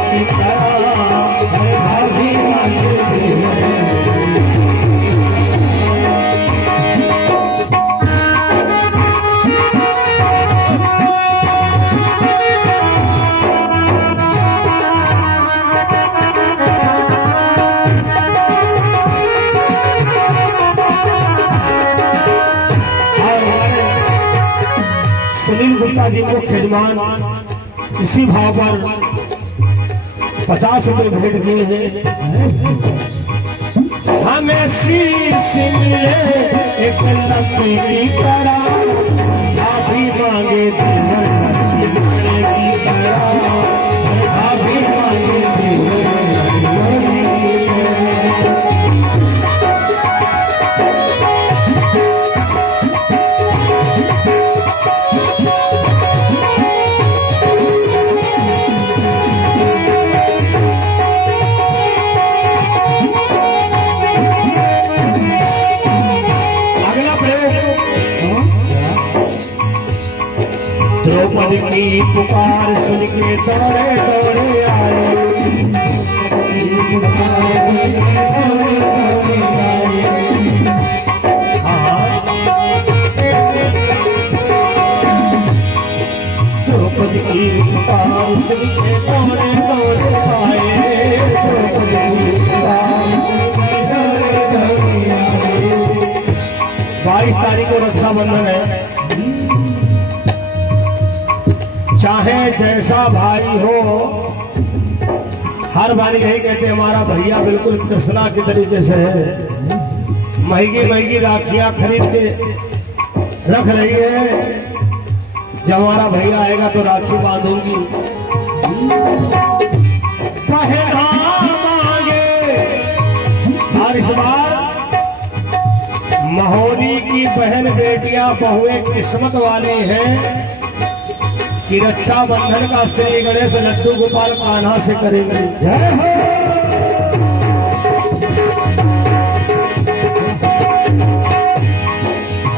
की तरह, भाभी मांगे देवर। सुनील गुप्ता जी को खिदमान इसी भाव पर 50 रुपए भेंट किए हैं। हमें शीश मिले एकलव्य की तरह, भाभी मांगे देवर लक्ष्मी की तरह, भाभी मांगे देवर लक्ष्मी की तरह। द्रौपदी की पुकार सुन के दौड़े दौड़े आए, द्रौपदी की पुकार सुन के दौड़े दौड़े आए, द्रौपदी की पुकार सुन के दौड़े दौड़े आए। 22 तारीख को रक्षाबंधन है। चाहे जैसा भाई हो, हर बार यही कहते हमारा भैया बिल्कुल कृष्णा की तरीके से है। महंगी महंगी राखियां खरीद के रख रही है जब हमारा भैया आएगा तो राखी बांधूंगी। पहना मांगे। और इस बार महोली की बहन बेटियां बहुएं किस्मत वाली हैं कि रक्षाबंधन का श्री गणेश लड्डू गोपाल कान्हा से करेंगे। जय हो।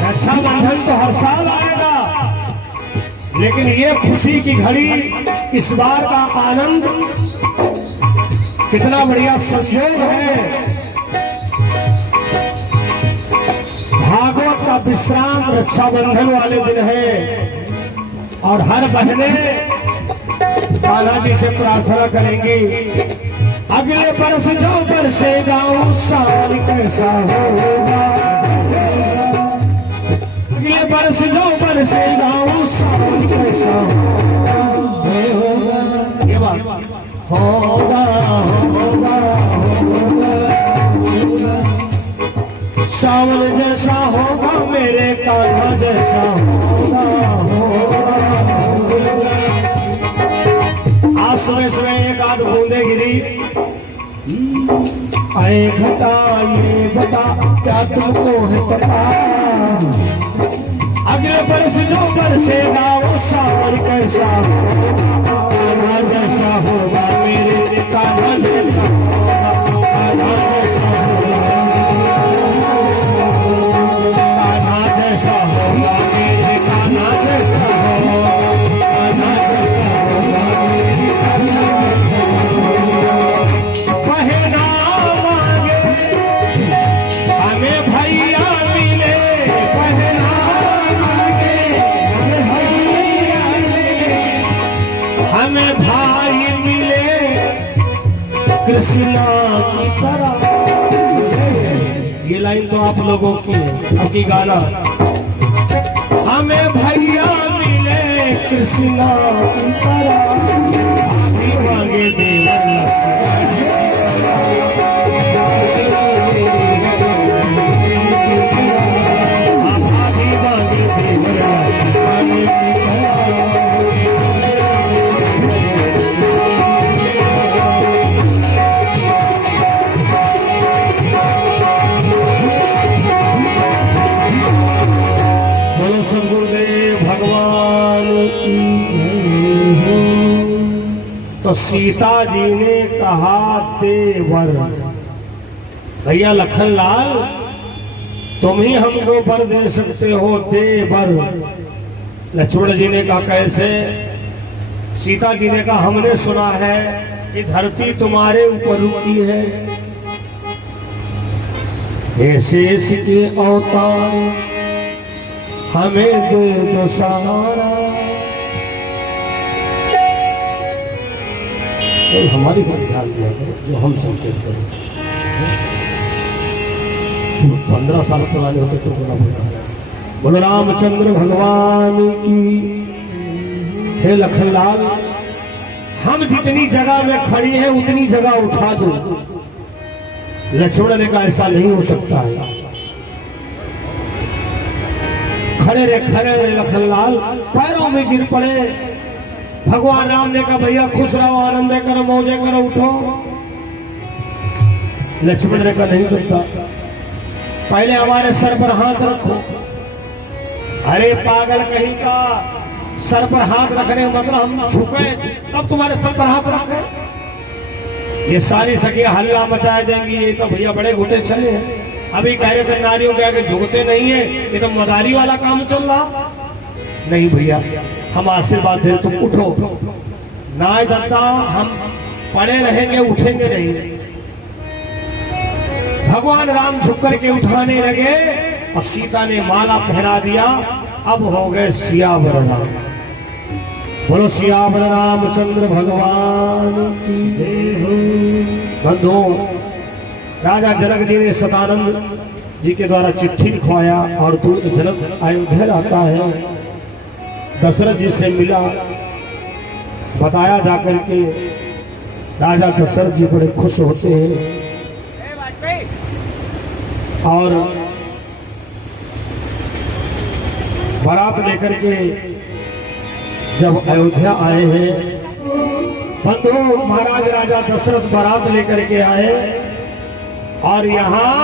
रक्षाबंधन तो हर साल आएगा, लेकिन ये खुशी की घड़ी, इस बार का आनंद कितना बढ़िया संयोग है। भागवत का विश्राम रक्षाबंधन वाले दिन है और हर बहने कान्हा जी से प्रार्थना करेंगी, अगले बरस जो बरसेगा सावन कैसा होगा, अगले बरस जो बरसेगा सावन कैसा होगा। ये बात होगा होगा होगा, सावन जैसा होगा मेरे कान्हा जैसा होगा होगा। आज सुबह एक आध बूंदे गिरी, आए घटा ये बता क्या तुमको है पता, अगले बरस जो बरसेगा वो सावन कैसा होगा, कान्हा जैसा होगा मेरे कान्हा जैसा होगा, कान्हा जैसा होगा, कान्हा जैसा होगा मेरे कान्हा जैसा होगा, कान्हा जैसा होगा मेरे कान्हा जैसा होगा। पहना मांगे हमें भैया मिले, पहना मांगे हमें भैया मिले, हमें भाई मिले कृष्णा की तरह। ये लाइन तो आप लोगों की है, आपकी गाना। हमें भैया मिले कृष्णा की तरह, भाभी मांगे देवर लक्ष्मण, भाभी मांगे देवर लक्ष्मण की तरह। बोलो सद्गुरुदेव भगवान की। तो सीता जी ने कहा देवर, भैया लखनलाल तुम ही हमको वर दे सकते हो देवर। लक्ष्मण जी ने कहा कैसे? सीता जी ने कहा हमने सुना है कि धरती तुम्हारे ऊपर रुकी है, हे शेष के अवतार हमें दे दो सहारा। तो हमारी बात ध्यान दिया करो, जो हम संकेत करें। 15 साल पुराने होते तो बोला बोलो रामचंद्र भगवान की। हे लखनलाल, हम जितनी जगह में खड़ी हैं उतनी जगह उठा दो। लक्ष्मण ने कहा ऐसा नहीं हो सकता है। खड़े रे लखनलाल पैरों में गिर पड़े। भगवान राम ने कहा भैया खुश रहो, आनंद करो, मौजे करो, उठो। लक्ष्मण ने कहा नहीं करता, पहले हमारे सर पर हाथ रखो। अरे पागल कहीं का, सर पर हाथ रखने मतलब हम झुके तब तुम्हारे सर पर हाथ रखे। ये सारी सखियां हल्ला मचाए देंगी, ये तो भैया बड़े घुटे चले हैं। अभी कह रहे थे नारियों के आगे झुकते नहीं है, ये तो मदारी वाला काम चल रहा। नहीं भैया हम आशीर्वाद दे, तुम उठो। नाय दत्ता हम पड़े रहेंगे, उठेंगे नहीं। भगवान राम झुक करके उठाने लगे और सीता ने माला पहना दिया। अब हो गए सियावर राम। बोलो सियावर रामचंद्र भगवान की जय हो। बंधुओं, राजा जनक जी ने सतानंद जी के द्वारा चिट्ठी लिखवाया और दूत जनक अयोध्या आता है। दशरथ जी से मिला, बताया जाकर के राजा दशरथ जी बड़े खुश होते हैं और बारात लेकर के जब अयोध्या आए हैं, बंधु महाराज राजा दशरथ बारात लेकर के आए और यहाँ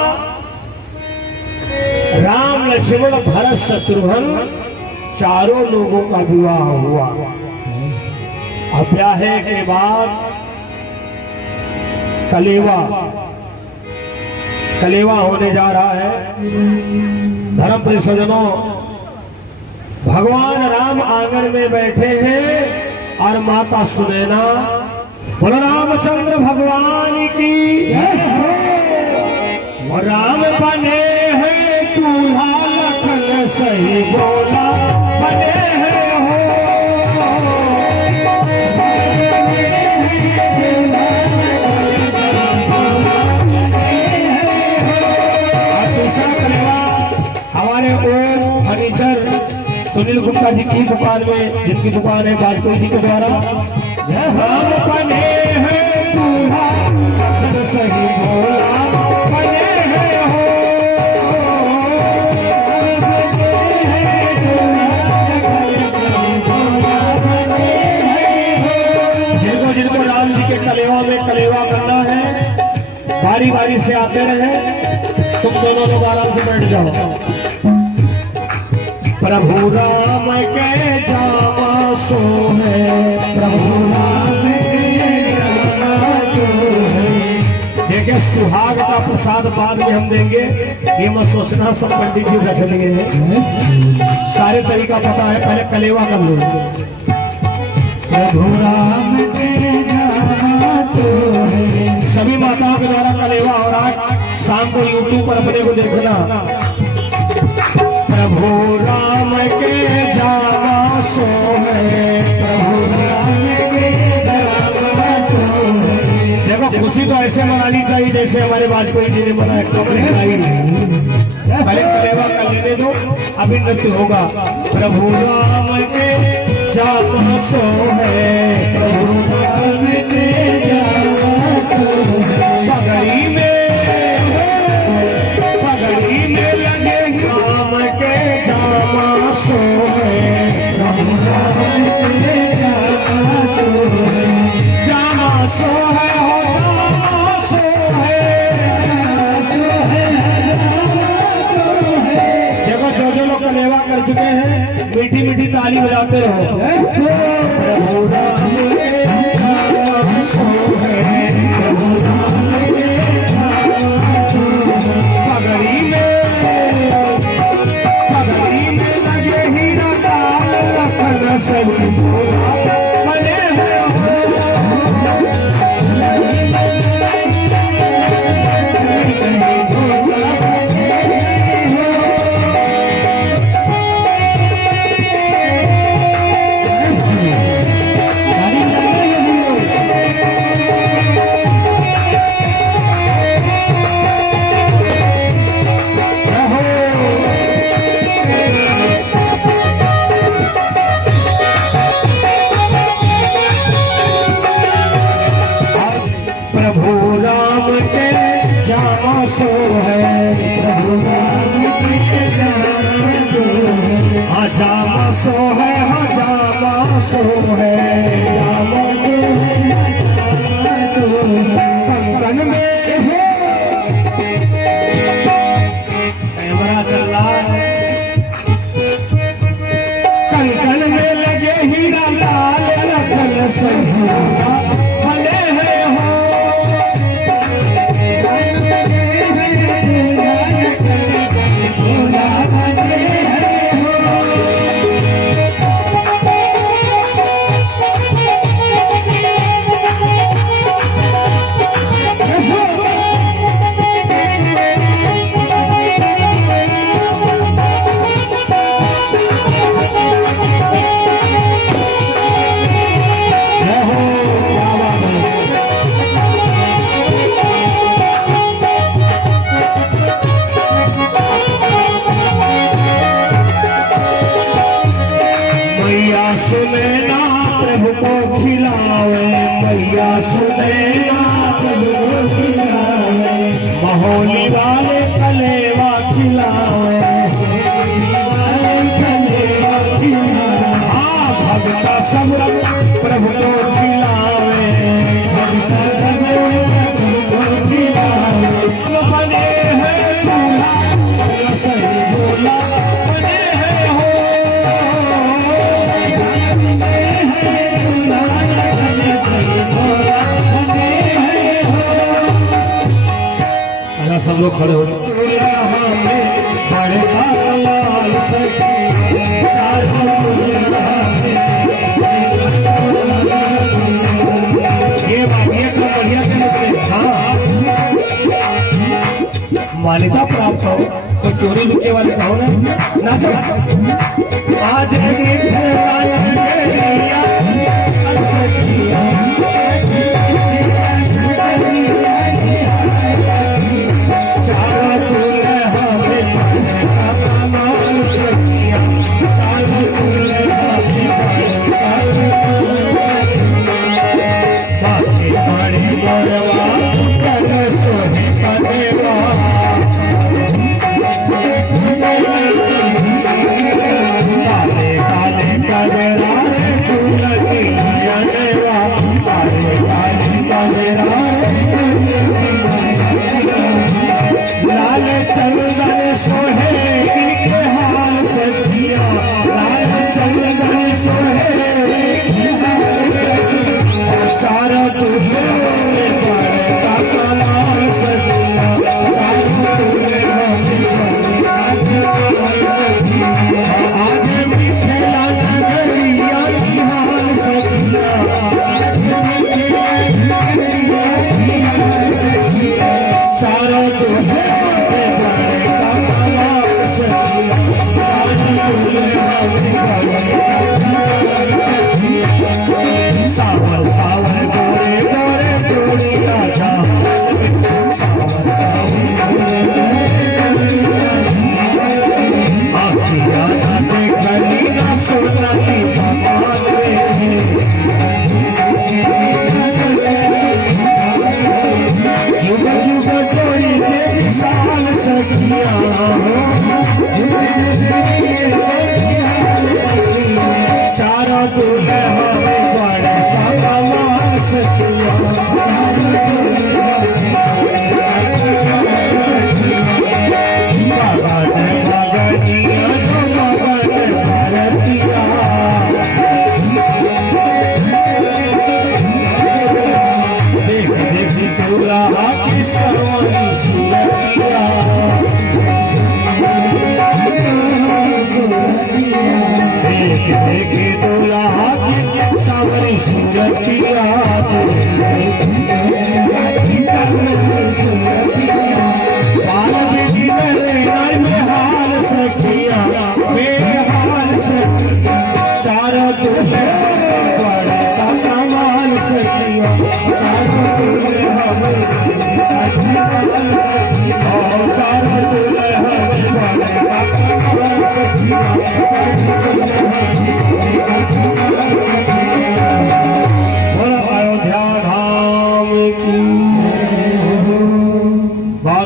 राम लक्ष्मण भरत शत्रुघ्न चारों लोगों का विवाह हुआ। अब ब्याह के बाद कलेवा होने जा रहा है। धर्म प्रिय सज्जनों, भगवान राम आंगन में बैठे हैं और माता सुनैना बलरामचंद्र भगवान की और राम बने हैं दूल्हा लखन सही बोला बने हैं हो। और दूसरा कलेवा हमारे ओम फर्नीचर सुनील गुप्ता जी की दुकान में, जिनकी दुकान है वाजपेयी जी के द्वारा, राम बने हैं दूल्हा लखन सही बोला बने हैं हो। जिनको जिनको राम जी के कलेवा में कलेवा करना है, बारी बारी से आते रहे। तुम दोनों लोग आराम से बैठ जाओ। प्रभु राम के जामा सो है, प्रभु राम के जामा सो है। देखिए सुहाग का प्रसाद बाद में हम देंगे, ये मत सोचना सब पंडित जी रख लिए हैं, सारे तरीका पता है, पहले कलेवा कर लो। प्रभु राम के जामा सो है। सभी माताओं के द्वारा कलेवा हो रहा है, शाम को यूट्यूब पर अपने को देखना। प्रभु राम के जामा सो है, प्रभु राम के जामा सो है। देखो खुशी तो ऐसे मनानी चाहिए जैसे हमारे वाजपेयी जी ने मनाया, कमरे बनाई। पहले कलेवा कर लेने दो, अभी नृत्य होगा। प्रभु राम के जामा सो है, प्रभु राम के जामा सो है। पगड़ी में लगे राम के जामा सो है, प्रभु राम के जामा सो है। जामा सो है हो, जामा सो है। देखो जो लोग कलेवा कर चुके हैं, मीठी मीठी ताली बजाते रहो। प्रभु राम के जामा सो है, प्रभु राम के जामा सो है। पगड़ी में लगे हीरा लाल लखन सही बोला बने हैं हो। प्रभु राम के जामा सो है, प्रभु राम के जामा सो है। हाँ जामा सो है, हाँ जामा सो है, जामा सो है, जामा सो है। कंकन में कैमरा चल रहा है, कंकन में लगे हीरा लाल लखन सही बने हैं हो। सुनैना प्रभु को खिलावे, मैया सुनैना प्रभु को खिलावे। महोली वाले कलेवा खिलावे, हाँ भगता सब लोग खड़े हो दुल्हा में बड़का कमाल सखी चारों दुल्हा में ये बात का बढ़िया के हाँ मान्यता प्राप्त हो तो चोरी लुटने वाले कहो ना आज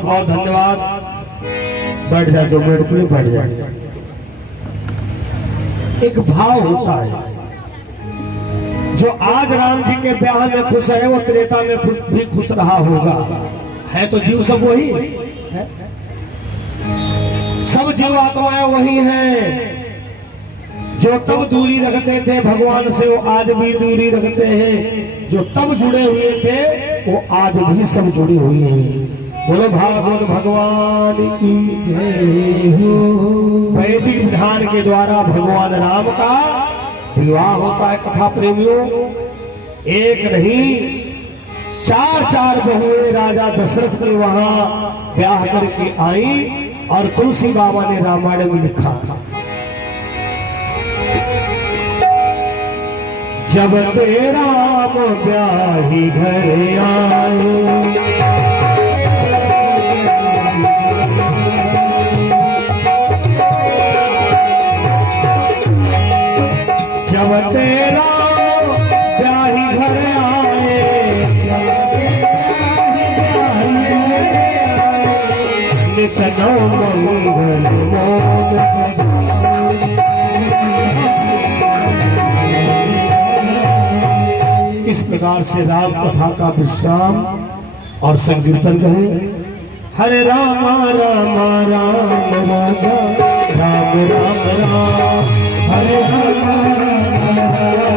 बहुत धन्यवाद। बैठ जाए 2 मिनट के लिए बैठ जाए। एक भाव होता है जो आज राम जी के ब्याह में खुश है वो त्रेता में भी खुश रहा होगा। है तो जीव सब वही है, सब जीव आत्माएं वही हैं। जो तब दूरी रखते थे भगवान से वो आज भी दूरी रखते हैं। जो तब जुड़े हुए थे वो आज भी सब जुड़ी हुई हैं। बोलो भागवत भगवान की वैदिक विधान के द्वारा भगवान राम का विवाह होता है। कथा प्रेमियों, एक नहीं 4 बहुएं राजा दशरथ ने वहां ब्याह करके आई और तुलसी बाबा ने रामायण में लिखा, जब तेरा ब्याही घर आए जब तेरा ब्याही घर आए नित मंगल इस प्रकार से राम कथा का विश्राम और संकीर्तन करें। हरे राम राम राम राजा राम राम राम हरे राम राम